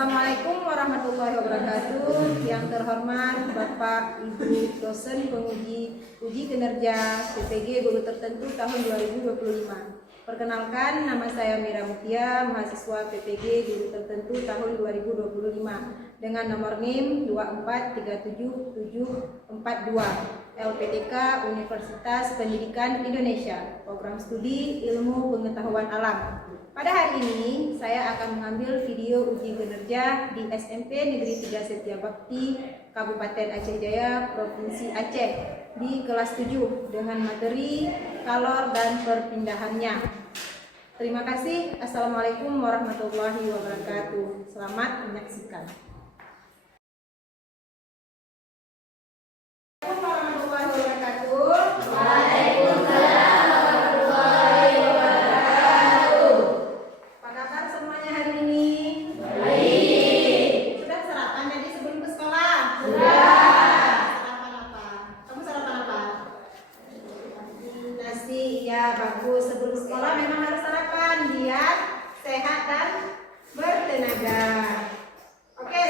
Assalamualaikum warahmatullahi wabarakatuh. Yang terhormat Bapak Ibu dosen penguji uji kinerja PPG guru tertentu tahun 2025. Perkenalkan, nama saya Mira Mutia, mahasiswa PPG guru tertentu tahun 2025 dengan nomor NIM 2437742 LPDK Universitas Pendidikan Indonesia, program studi Ilmu Pengetahuan Alam. Pada hari ini saya akan mengambil video uji kinerja di SMP Negeri 3 Setiabakti, Kabupaten Aceh Jaya, Provinsi Aceh di kelas 7 dengan materi kalor dan perpindahannya. Terima kasih. Assalamualaikum warahmatullahi wabarakatuh. Selamat menyaksikan. Bagus, sebelum sekolah memang harus sarapan biar sehat dan bertenaga. Oke,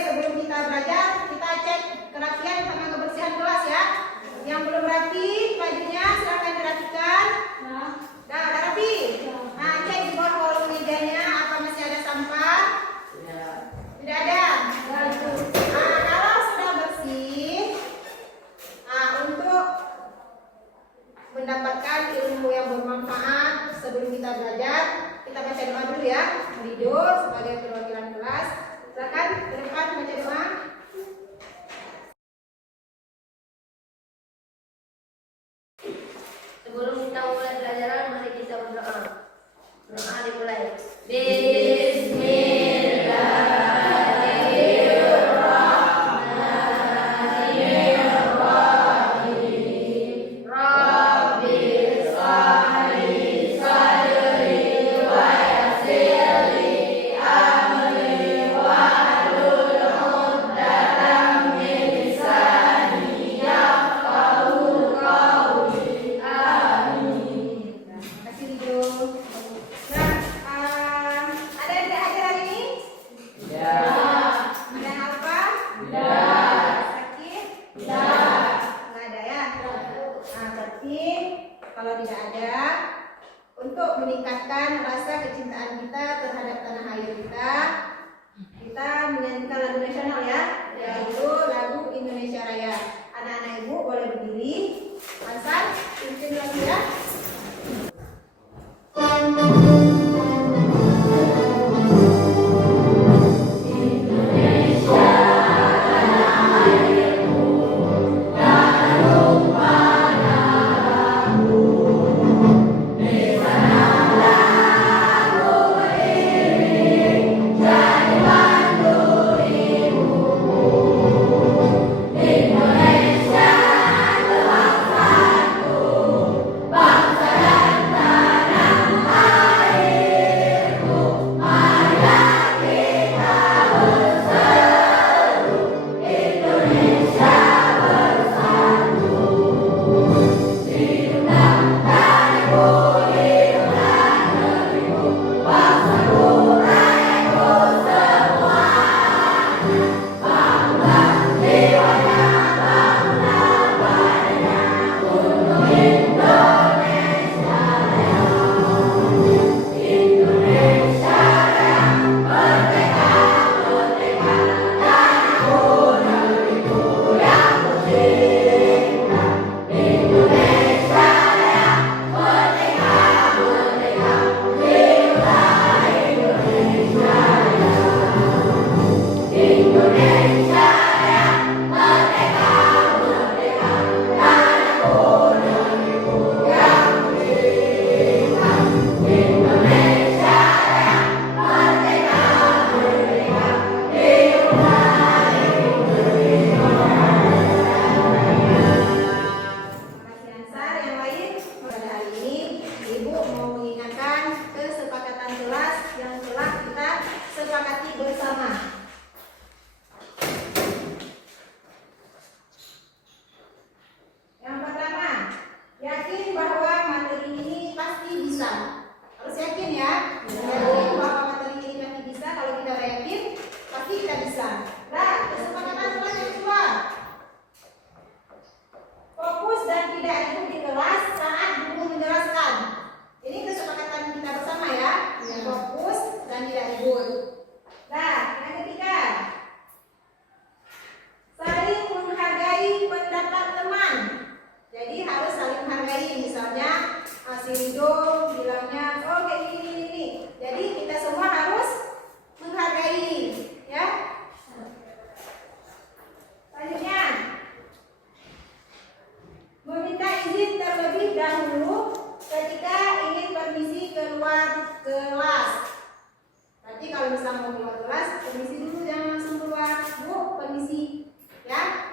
kalau bisa mau keluar kelas, permisi dulu, jangan langsung keluar. Bu, permisi. Ya.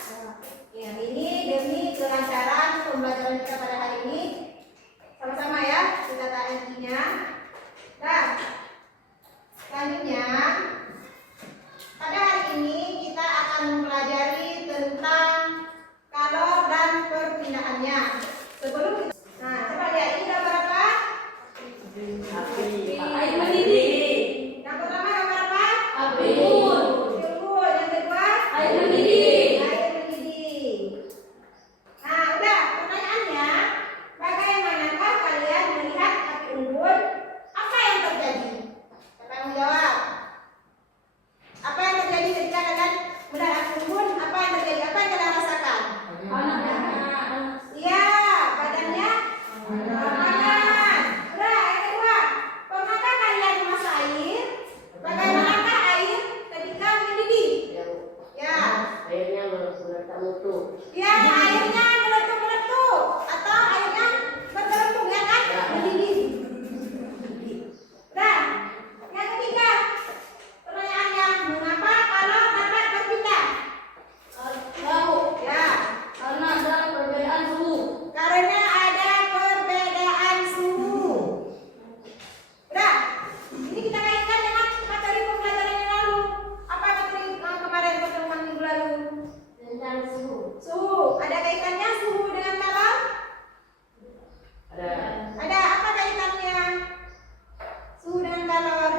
Ya, ini demi kelancaran pembelajaran kita pada hari ini. Sama-sama ya, kita tarik intinya. Nah, selanjutnya pada hari ini kita akan mempelajari tentang kalor dan perpindahannya. Sebelum kita, nah coba lihat ini gambar apa? Air mendidih. Yang pertama gambar apa? Api. Unggun. Yang kedua? Air mendidih. Air mendidih. Nah, udah. Pertanyaannya, bagaimanakah kalian melihat api unggun? Apa yang terjadi? Siapa yang menjawab? Apa yang terjadi ketika kalian melihat api unggun? Apa yang terjadi? Apa yang kalian rasakan? Panas. Iya, badannya panas. Udah, yang kedua, pernahkah kalian memasak air? Bagaimanakah air ketika mendidih? Ya. Airnya meletak mutu. Ya, airnya meletup-meletup atau airnya bergelembung ya kan? Mendidih. Nah, yang ketiga, pertanyaannya, mengapa kalor dapat berpindah? Tahu. Ya, Karena ada perbedaan suhu. karena ada perbedaan suhu. Udah, ini kita kaitkan dengan materi pembelajaran yang lalu. Apa materi kemarin pertemuan minggu lalu? Tentang suhu. Suhu. Ada kaitannya suhu dengan kalor? Ada. Ada apa kaitannya? Suhu dengan kalor?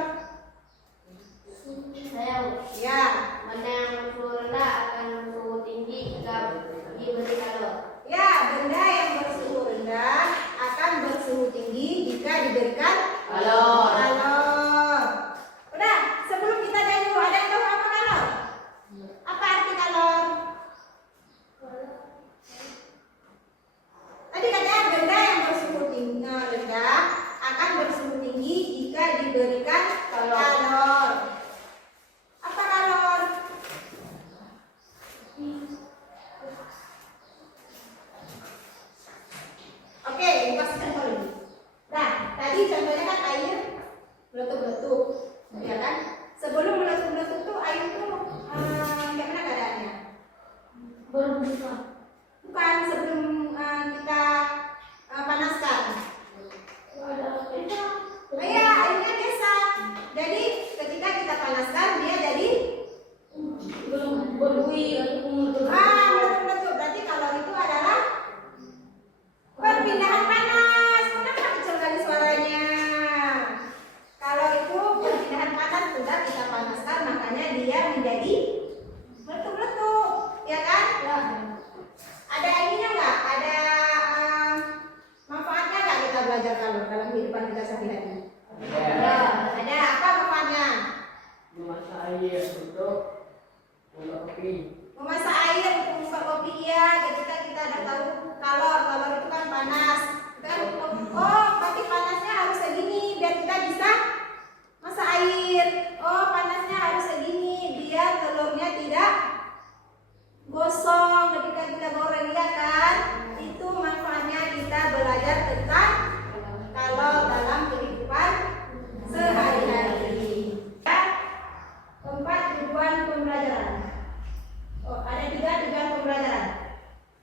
Saya Ya. mana yang suhu rendah akan suhu tinggi jika diberi kalor. Ya, benda yang bersuhu rendah akan bersuhu tinggi jika diberikan Kalor. kalor. Udah, sebelum kita jauh, ada yang tahu apa kalor? Apa arti kalor? Tadi katanya benda yang bersuhu tinggi rendah akan bersuhu tinggi jika diberikan kalor. Apa kalor? Oke, pastikan kalau ini. Nah, tadi contohnya kan air meletup-meletup, ya kan? Sebelum meletup-meletup tuh air tuh kayak mana keadaannya? Berbusa. Bukan sebelum kita panaskan. Iya, airnya biasa. Jadi ketika kita panaskan dia jadi meletup-meletup. Berarti kalor itu adalah perpindahan panas. Kenapa kecil kali suaranya? Kalor itu perpindahan panas, sudah kita panaskan, makanya dia menjadi meletup-meletup, ya kan? Ya. Ada ininya nggak? Ada manfaatnya nggak kita belajar kalor dalam kehidupan kita sehari-hari? Ada. Ada. Apa manfaatnya? Memasak air untuk membuat kopi. Memasak air untuk membuat kopi, ya. Ketika kita ada tahu kalor itu kan panas. Kita kan, oh, berarti panasnya harus segini biar kita bisa masak air. Oh, panasnya harus segini biar telurnya tidak gosong ketika kita goreng, ya kan? Itu manfaatnya kita belajar tentang kalor dalam kehidupan sehari-hari. Ya, 4 tujuan pembelajaran. Oh, ada 3 tujuan pembelajaran.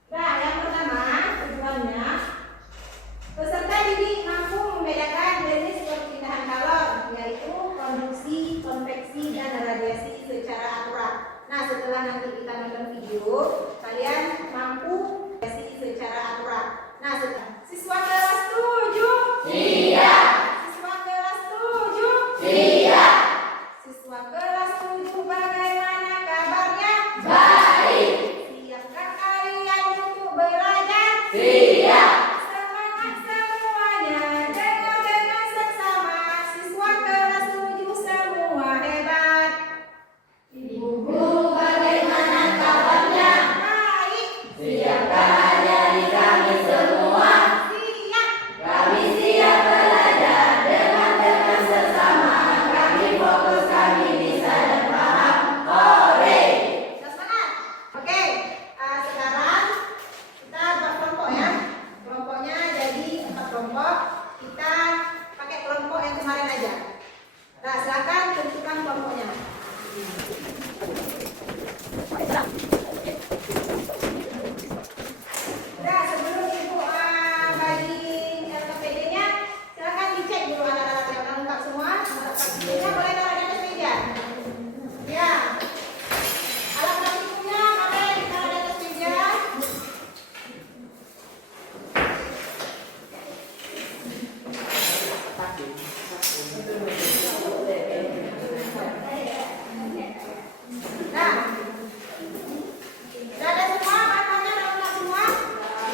Nah, yang pertama tujuannya, peserta didik mampu membedakan jenis perpindahan kalor, yaitu konduksi, konveksi, dan radiasi secara akurat. Nah, setelah nanti kita nonton video, kalian mampu radiasi secara akurat. Nah, siswa kelas 7? Iya. Siswa kelas 7? Iya. Siswa kelas 7 bagaimana kabarnya? Baik. Siapkah kalian untuk belajar? Siap. Semangat semuanya, dengar seksama. Siswa kelas 7 semua hebat. Ibu guru bagaimana kabarnya? Baik. Siapkah adik-adik kami semua? Siap. Kami siap. kelompoknya. Nah, sebelum Ibu bagi LKPD-nya, silakan dicek dulu alat-alat yang lengkap semua. Alat-alatnya boleh taruh di atas meja. Ya. Alat praktikumnya boleh ditaruh di atas meja. Nah, udah ada semua, bahannya udah lengkap semua?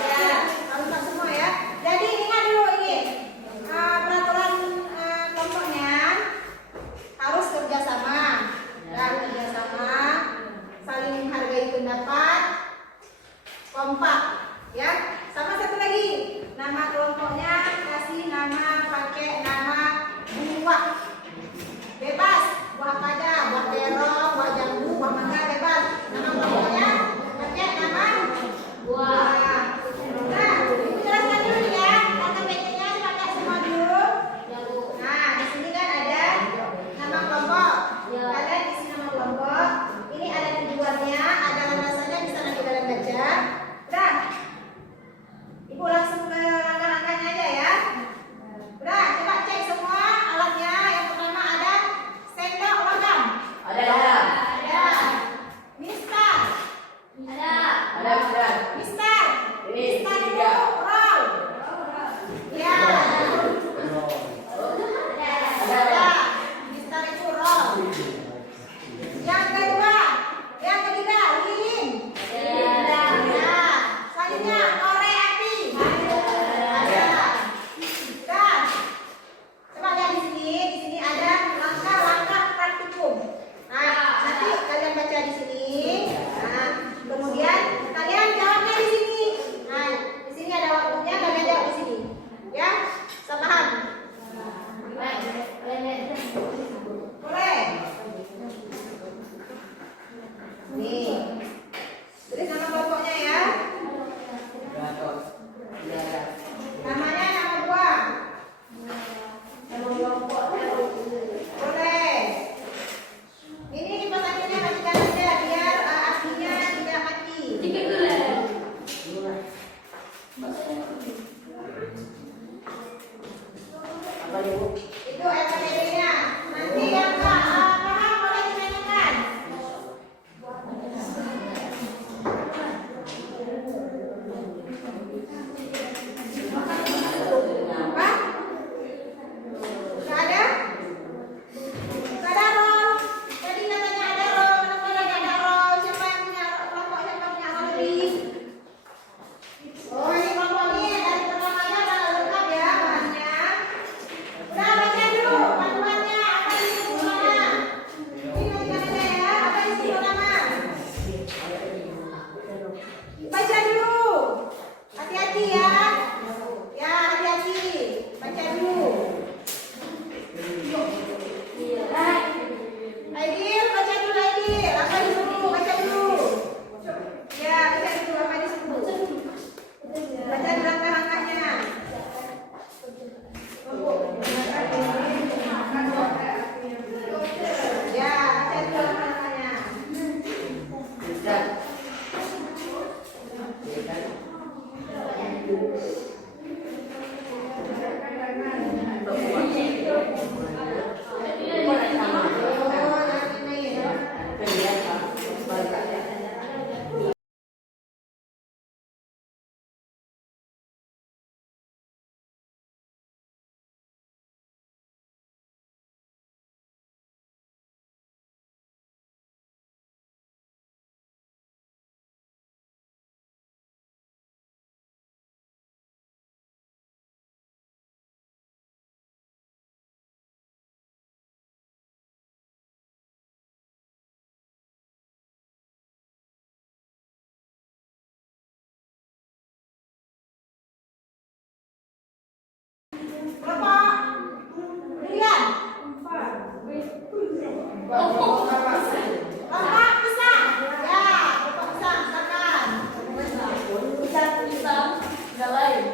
Ya, lengkap semua ya. Jadi ingat dulu ini, peraturan kelompoknya harus kerjasama, dan kerjasama, saling menghargai pendapat, kompak, ya. Sama satu lagi, nama kelompoknya kasih nama, pakai nama buah, bebas, buah apa aja, buah terong, buah jambu, buah mangga, bebas. Nama kelompoknya pakai nama buah. Nah, Ibu jelaskan dulu ya, LKPD-nya dipakai semua dulu. Nah, di sini kan ada nama kelompok. Kalian isi nama kelompok. Ini ada tujuannya, ada landasannya, bisa nanti kalian baca. Udah. Ibu langsung ke langkah-langkahnya aja ya. Udah, coba cek semua alatnya. Yang pertama ada sendok logam. Ada. Mistar. Ada. Mistar. Mistar itu roll. Ya. Ada. Mistar itu roll. Yang kedua, yang ketiga, lilin. Ya. Selanjutnya, korek api. Ada. Udah. Coba lihat di sini. Di sini ada langkah-langkah praktikum. Nah, nanti kalian baca di sini. Nah, kemudian kalian jawabnya di sini. Nah, di sini ada waktunya, kalian jawab di sini. Ya, bisa paham? Boleh. Nih. Tulis nama kelompoknya ya. Namanya nama buah. Boleh. Ini dipasanginnya matikan aja biar apinya tidak mati. Itu LKPD-nya. Nanti yang nggak paham boleh ditanyakan. Apa? Nggak ada? Nggak ada roll. Tadi katanya ada roll. Kenapa nggak ada roll? Siapa yang punya kelompok? Siapa punya roll lebih? Oh, ini kelompok ini dari pertamanya udah lengkap ya bahannya. Udah baca dulu panduannya. Apa isi buku nama? Ini bacakan aja ya. Apa isi buku nama? Baca dulu. Hati-hati ya. Ya, hati-hati. Baca dulu. Aidil, baca dulu Aidil. Apa dulu? Baca dulu. Ya, baca dulu apa disebut. Baca dulu langkah-langkahnya. Ya, baca dulu langkah-langkahnya. Oh, jangan main.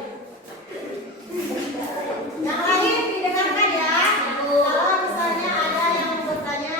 Yang lain didengarkan ya. Kalau misalnya ada yang bertanya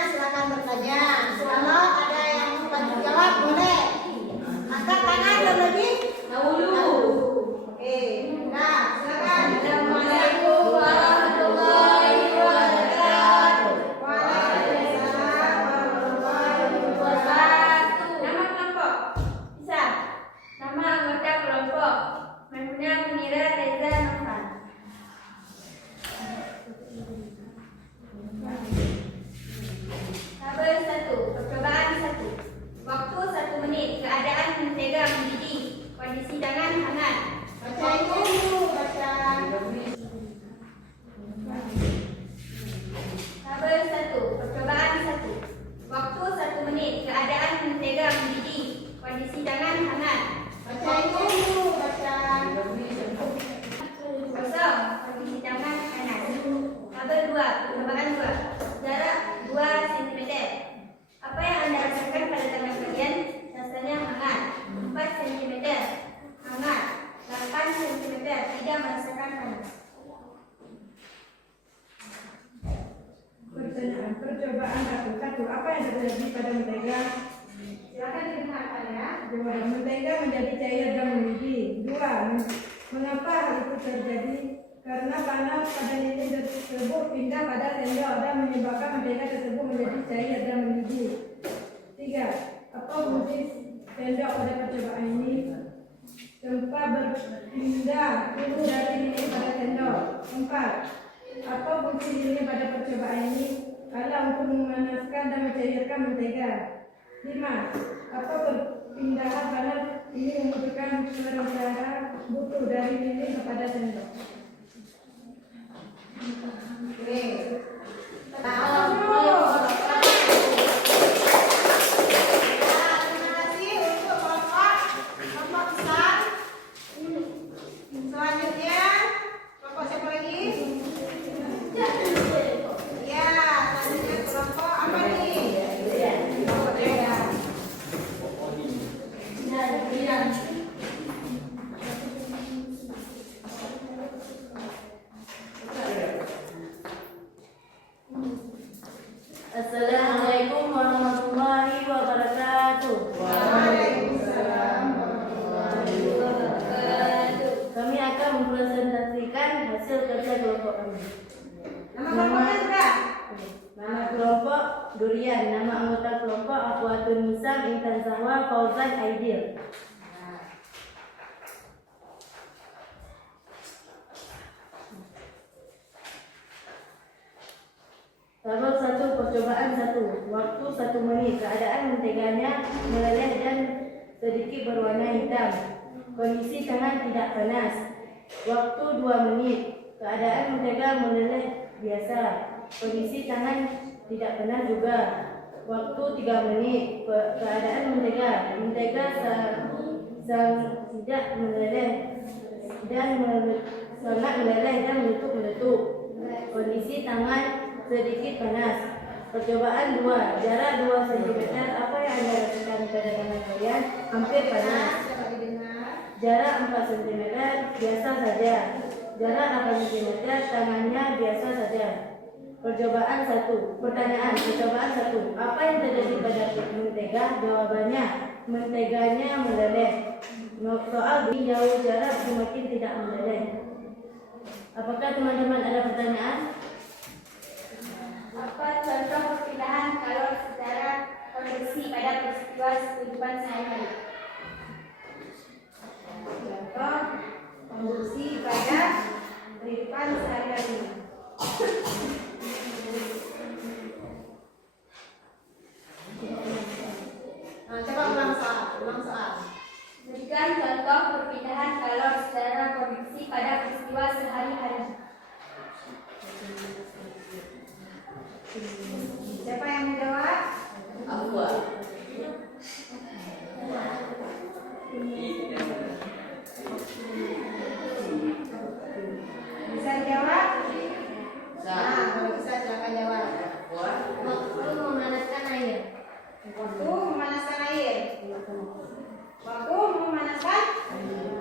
terjadi karena panas pada lilin tersebut pindah pada sendok dan menyebabkan mentega tersebut menjadi cair dan mendidih. 3. Apa fungsi sendok pada percobaan ini? Tempat berpindah dulu dari lilin pada sendok. 4. Apa fungsi lilin pada percobaan ini? Adalah untuk memanaskan dan mencairkan mentega. 5. Apa perpindahan panas ini membutuhkan perantara butuh dari lilin kepada sendok? Oke. Terima kasih untuk kelompok besar. Selanjutnya kelompok siapa lagi? Ya, selanjutnya kelompok apa nih? Kelompok Dea. Assalamualaikum warahmatullahi wabarakatuh. Waalaikumsalam warahmatullahi wabarakatuh. Kami akan mempresentasikan hasil kerja kelompok kami. Nama kelompoknya sudah? Nama kelompok Durian, nama anggota kelompok Akhwatun Nisa Intan Zahwa Fauzan Aidil. Tabel 1, percobaan 1. Waktu 1 menit. Keadaan menteganya meleleh dan sedikit berwarna hitam. Kondisi tangan tidak panas. Waktu 2 menit. Keadaan mentega meleleh biasa. Kondisi tangan tidak panas juga. Waktu 3 menit. Keadaan mentega tidak meleleh dan sangat meleleh dan meletup. Kondisi tangan sedikit panas. Percobaan 2. Jarak 2 cm. Apa yang Anda rasakan pada tangan kalian? Hampir panas. Coba didengar. Jarak 4 cm. Biasa saja. Jarak 8 cm. Tangannya biasa saja. Percobaan 1. Pertanyaan. Percobaan 1. Apa yang terjadi pada mentega? Jawabannya, menteganya meleleh. Soal jauh jarak semakin tidak meleleh. Apakah teman-teman ada pertanyaan? Apa contoh perpindahan kalor secara konveksi pada peristiwa kehidupan sehari-hari? Contoh konduksi pada kehidupan sehari-hari. Nah, coba ulang soal. Berikan contoh perpindahan kalor secara konveksi pada peristiwa sehari-hari. Siapa yang menjawab? Aku. Bisa dijawab? Bisa. Nah, kalau bisa silakan jawab. Waktu memanaskan air. Waktu memanaskan air. Waktu memanaskan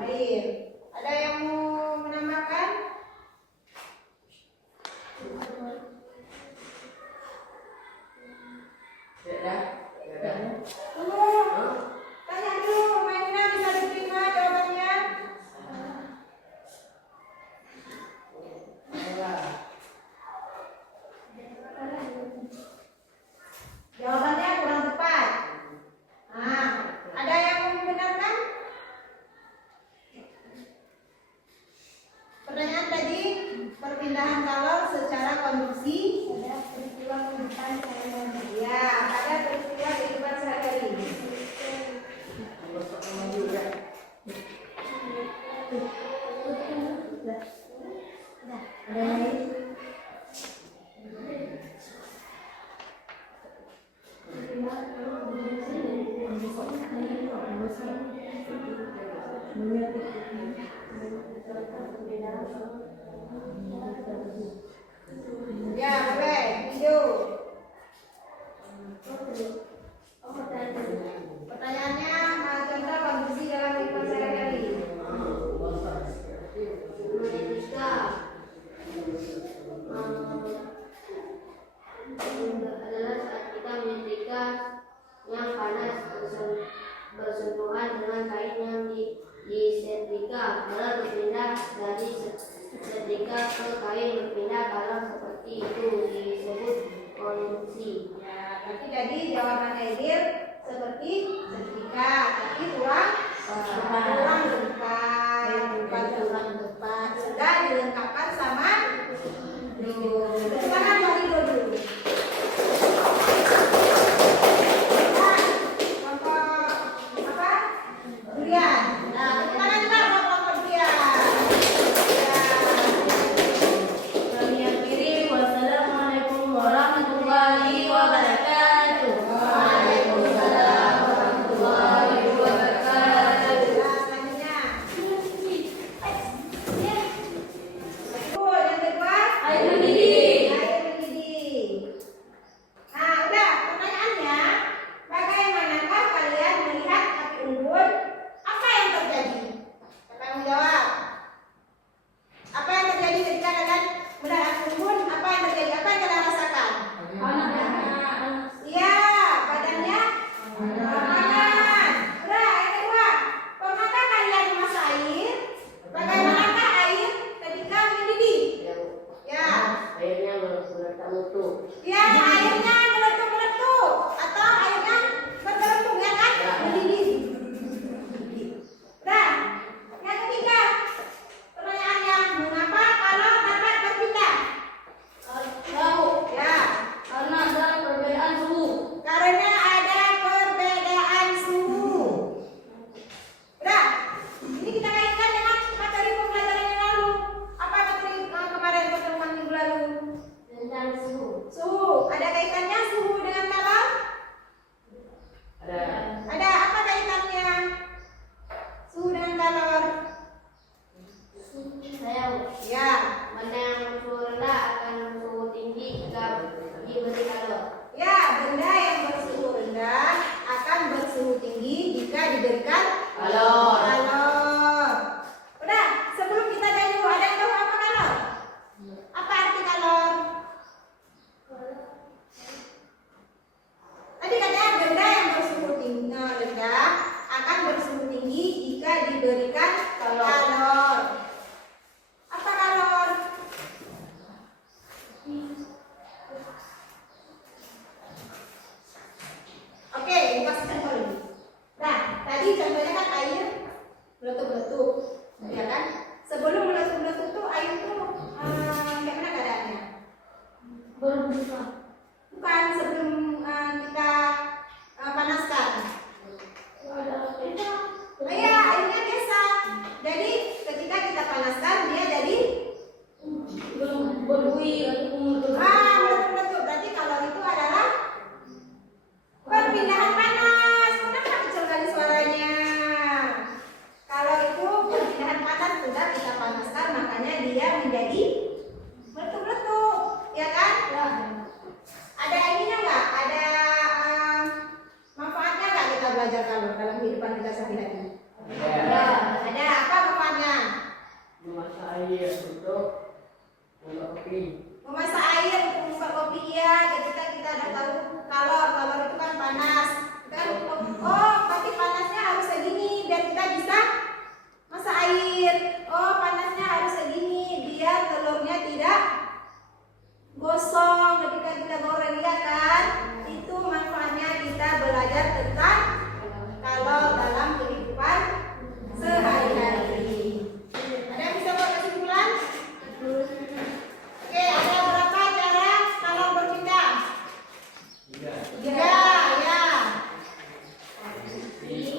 air. Ada yang mau menambahkan? Tunggu. Tanya dulu, Maina bisa diterima jawabannya? Jawabannya kurang tepat. Nah, ada yang membenarkan? Pertanyaan tadi, perpindahan kalor secara konduksi Pada peristiwa kehidupan sehari-hari. ya pada peristiwa kehidupan sehari-hari. Ada yang lain? Ya, boleh. Video. Pertanyaannya, contoh konduksi dalam kehidupan sehari-hari. Ketika adalah saat kita menyetrika yang panas bersentuhan dengan kain yang disetrika, lalu berpindah dari kondisi. Ya, berarti jadi jawaban Aidil seperti setrika, tapi ulang depan sudah dilengkapkan sama Ridho. Tangan Mbak Ridho dulu. Nah, kelompok apa? Durian. Nah, tangan juga kelompok durian. Ya. Kami akhiri, wassalamualaikum warahmatullahi wabarakatuh. Waalaikumsalam warahmatullahi wabarakatuh. Selanjutnya. Yang kedua, Air mendidih. air mendidih. Nah, udah pertanyaannya, bagaimanakah kalian melihat api unggun? Apa yang terjadi? Siapa yang menjawab? Apa yang terjadi ketika kalian melihat api unggun? Apa yang terjadi? Apa yang kalian rasakan? Iya, badannya panas. Udah, yang kedua, pernahkah kalian memasak air? Bagaimanakah air ketika mendidih? Ya. Airnya meletak mutu. Ya, airnya meletup-meletup atau airnya bergelembung ya kan? Mendidih. Nah, yang ketiga, pertanyaannya, mengapa kalau dapat berpindah? Tahu, Ya, karena ada perbedaan suhu. karena ada perbedaan suhu. Udah, ini kita kaitkan dengan materi pembelajaran yang lalu. Apa materi kemarin pertemuan minggu lalu? Tentang suhu. Suhu, ada kaitannya suhu dengan kalor? Ada. Ada apa kaitannya? Suhu dengan kalor? Saya Ya, mana yang suhu rendah akan suhu tinggi jika diberi kalor. ya, benda yang bersuhu rendah akan bersuhu tinggi jika diberikan Kalor. kalor. Udah, sebelum kita jauh, ada yang tahu apa kalor? Apa arti kalor? Tadi katanya benda yang bersuhu tinggi rendah akan bersuhu tinggi jika diberikan kalor. Apa kalor? Oke, ini kasih contoh dulu. Nah, tadi contohnya kan air meletup-meletup, ya kan? Sebelum meletup-meletup tuh air tuh kayak mana keadaannya? Berbusa. Bukan sebelum kita panaskan. Iya, airnya biasa. Jadi ketika kita panaskan dia jadi Berbuih. meletup-meletup. Berarti kalor itu adalah perpindahan panas. Kenapa kecil kali suaranya? Kalau itu perpindahan panas sudah kita panaskan, makanya dia menjadi meletup-meletup, ya kan? Ada ininya nggak? Ada manfaatnya nggak kita belajar kalor dalam kehidupan kita sehari-hari? Ya, ada apa manfaatnya? Memasak air untuk membuat kopi. Memasak air untuk membuat kopi ya. Ketika kita ada tahu kalor itu kan panas. Kita kan, oh berarti panasnya harus segini biar kita bisa masak air. Oh panasnya harus segini biar telurnya tidak gosong ketika kita goreng ya kan. Itu manfaatnya kita belajar tentang kalor dalam kehidupan sehari-hari. Ada yang bisa buat kesimpulan? Oke, ada berapa cara kalor berpindah? 3, ya.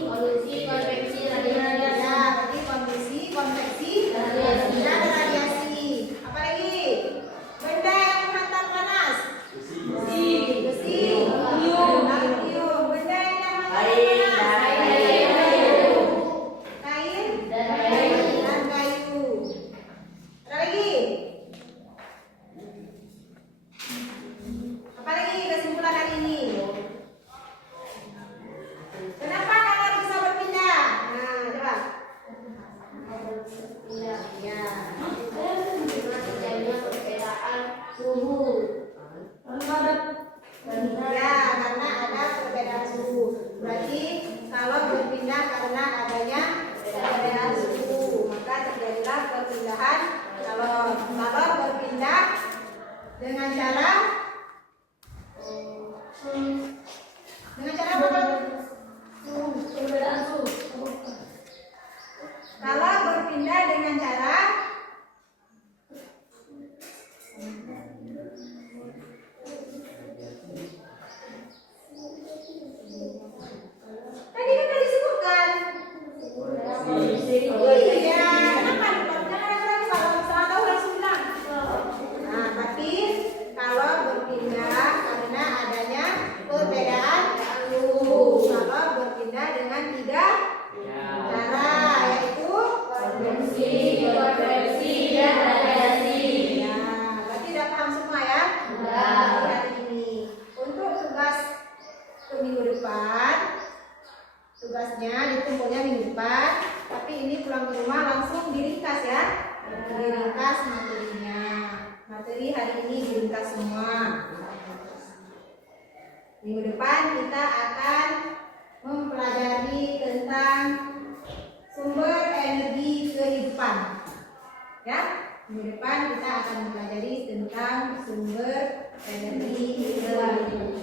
Kondisi, konveksi, radiasi. Ya, berarti kondisi, konveksi, dan radiasi. Apa lagi? Benda yang menghantar panas. Besi. Aluminium. Benda yang menghantar panas. Kain. Dan kayu. Ada lagi? Apa lagi kesimpulan hari ini? Kenapa kalor bisa berpindah? Nah, coba. Ya. Terjadinya perbedaan suhu. Ya, karena ada perbedaan suhu. Berarti kalau berpindah karena adanya perbedaan suhu, maka terjadilah perpindahan kalor. Kalor berpindah dengan cara Tadi kan tadi disebutkan. Iya, kenapa jangan ragu-ragu kalau salah tahu langsung bilang. Nah, tapi kalau berpindah karena adanya perbedaan waktu, kalau berpindah dengan tiga cara, yaitu konversi, dan radiasi. ya, berarti udah paham semua ya? Sudah. Hari ini untuk tugas ke minggu depan, tugasnya dikumpulnya minggu depan, tapi ini pulang ke rumah langsung diringkas ya, diringkas materinya. Materi hari ini diringkas semua. Minggu depan kita akan mempelajari tentang sumber energi kehidupan. Ya, minggu depan kita akan mempelajari tentang sumber energi kehidupan.